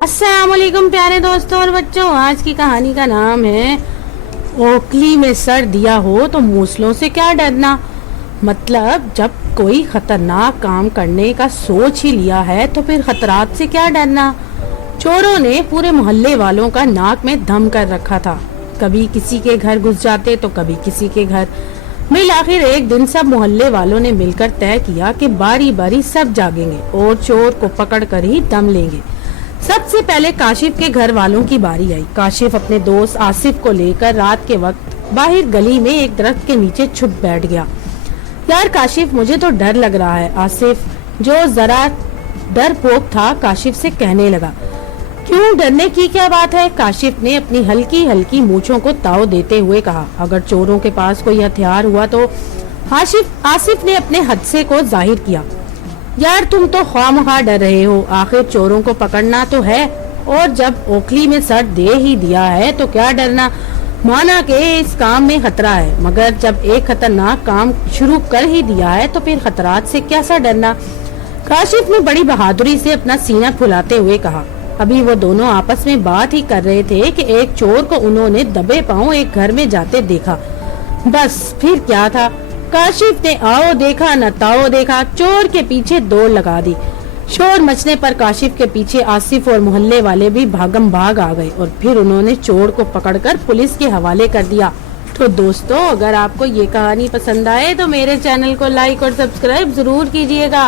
अस्सलाम वालेकुम प्यारे दोस्तों और बच्चों। आज की कहानी का नाम है ओखली में सर दिया हो तो मूसलों से क्या डरना। मतलब जब कोई खतरनाक काम करने का सोच ही लिया है तो फिर खतरात से क्या डरना। चोरों ने पूरे मोहल्ले वालों का नाक में दम कर रखा था। कभी किसी के घर घुस जाते तो कभी किसी के घर। मिल आखिर एक दिन सब मोहल्ले वालों ने मिलकर तय किया कि बारी बारी सब जागेंगे और चोर को पकड़ कर ही दम लेंगे। सबसे पहले काशिफ के घर वालों की बारी आई। काशिफ अपने दोस्त आसिफ को लेकर रात के वक्त बाहर गली में एक दरख्त के नीचे छुप बैठ गया। यार काशिफ, मुझे तो डर लग रहा है। आसिफ जो जरा डरपोक था काशिफ से कहने लगा। क्यों, डरने की क्या बात है? काशिफ ने अपनी हल्की हल्की मूंछों को ताव देते हुए कहा। अगर चोरों के पास कोई हथियार हुआ तो आसिफ ने अपने हदसे को जाहिर किया। यार तुम तो ख्वामखा डर रहे हो, आखिर चोरों को पकड़ना तो है और जब ओखली में सर दे ही दिया है तो क्या डरना। माना कि इस काम में खतरा है, मगर जब एक खतरनाक काम शुरू कर ही दिया है तो फिर खतरात से कैसा डरना। काशिफ ने बड़ी बहादुरी से अपना सीना फुलाते हुए कहा। अभी वो दोनों आपस में बात ही कर रहे थे कि एक चोर को उन्होंने दबे पांव एक घर में जाते देखा। बस फिर क्या था, काशिफ ने आओ देखा न ताओ देखा, चोर के पीछे दौड़ लगा दी। शोर मचने पर काशिफ के पीछे आसिफ और मोहल्ले वाले भी भागम भाग आ गए और फिर उन्होंने चोर को पकड़कर पुलिस के हवाले कर दिया। तो दोस्तों, अगर आपको ये कहानी पसंद आए तो मेरे चैनल को लाइक और सब्सक्राइब जरूर कीजिएगा।